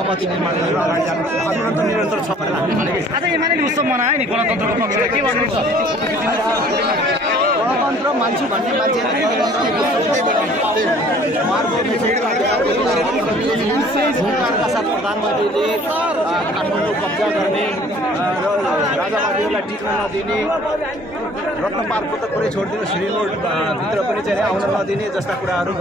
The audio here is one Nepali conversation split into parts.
बहुमत निर्माण गरेर अगाडि जानु निरन्तर छ भनेर हामी भनेको आज एमाले उत्सव मनायो नि गणतन्त्रको पक्षमा के भन्नुहुन्छ गणतन्त्र मान्छु भन्ने मान्छेले सरकारका साथ प्रधानमन्त्रीले काठमाडौँ कब्जा गर्ने र राजावादीहरूलाई टिक्न नदिने रत्न पार्कको त कुरै छोडिदिनु श्रीमोड भित्र पनि चाहिँ आउन नदिने जस्ता कुराहरू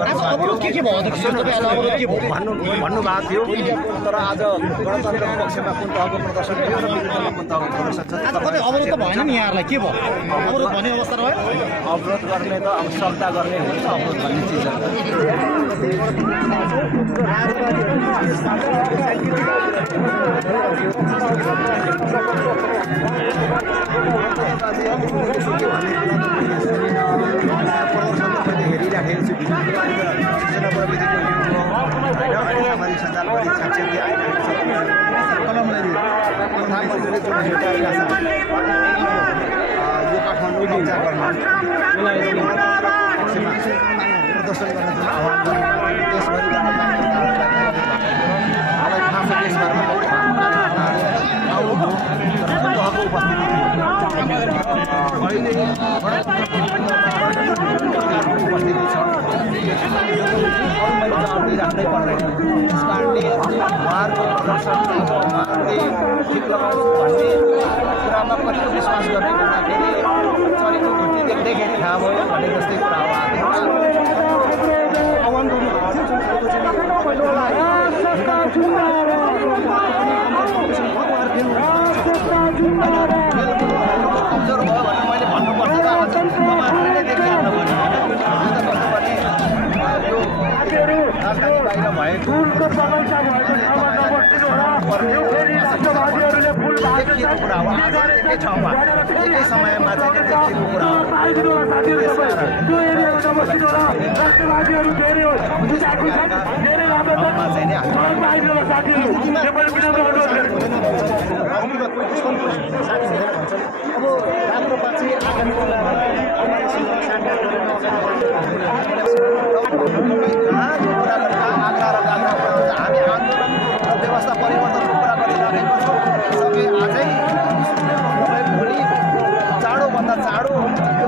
भन्नुभएको थियो तर आज गणतन्त्रको पक्षमा कुन तहको प्रदर्शन थियो र विरुद्धमा कुन तहको प्रदर्शन छ अवरोध त भएन नि यहाँहरूलाई के भयो अवरोध भन्ने अवस्था रह्यो अवरोध गर्ने त अब सक्दा गर्ने हुन्छ अवरोध भन्ने चिजहरू हेरिराखेको छु सूचना प्रविधिको युग हो होइन अहिले सामाजिक सञ्जालभरि साक्षरता आइरहेको छ प्रधानमन्त्रीले जुन हेरिरहेका छन् यो काठमाडौँ कब्जा गर्न प्रदर्शन गर्न जुन आह्वान गर्नु देशभरिबाट मलाई थाहा छ देशभरमा आउनु तर तहको उपस्थिति अहिले उपस्थिति छ मैले जवाब दिइराख्नै पर्दैन त्यस कारणले उहाँहरूको प्रदर्शन उहाँहरूले ठिक लगाउँछु भन्ने कुरामा कतिको विश्वास गर्ने भन्दाखेरि चरीको घुट्टी देख्दैखेरि थाहा भयो भन्ने जस्तै कुरा हो आह्वान कमजोर भयो भने मैले भन्नुपर्छ तपाईँहरूले देखिहाल्नु पर्ने यो राजधानी बाहिर भएको देखिएको कुरा हो आज एकै ठाउँमा एकै समयमा चाहिँ देखिएको कुरा हो अब राम्रो पछि आगामी हामी आन्दोलन र व्यवस्था परिवर्तनको कुरा गरिरहेको छौँ सँगै आजै भोलि चाँडोभन्दा चाँडो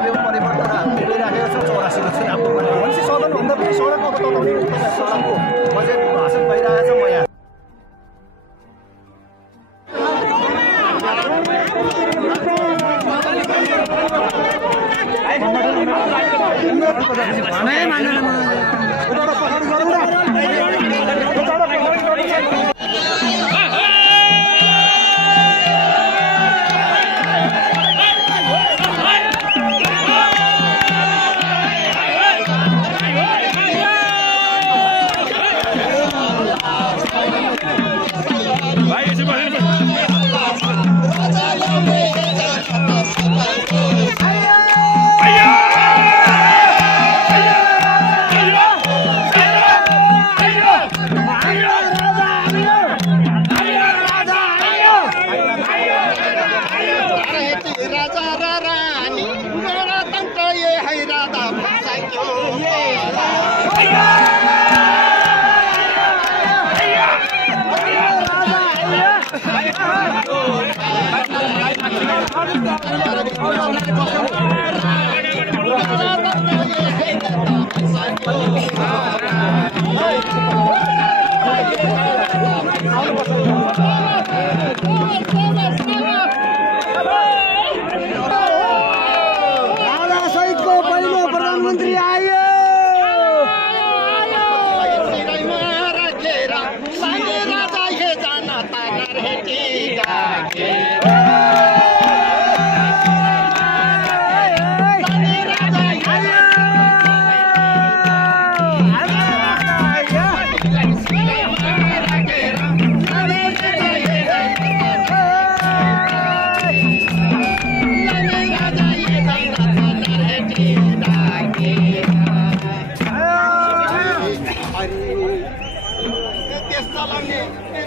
यो परिवर्तन हामी लिइराखेको छौँ 84 चुनावको भनेपछि सदनभन्दा पनि सडक अब तताउने सदनको बजेट भाषण भइरहेको छ म यहाँ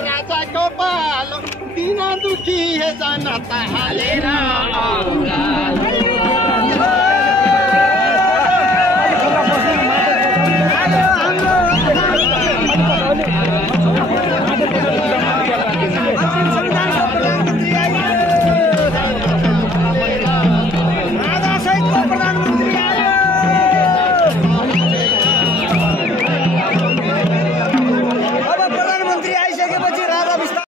राजा को पालो बिना दुखी है जनता हालेरा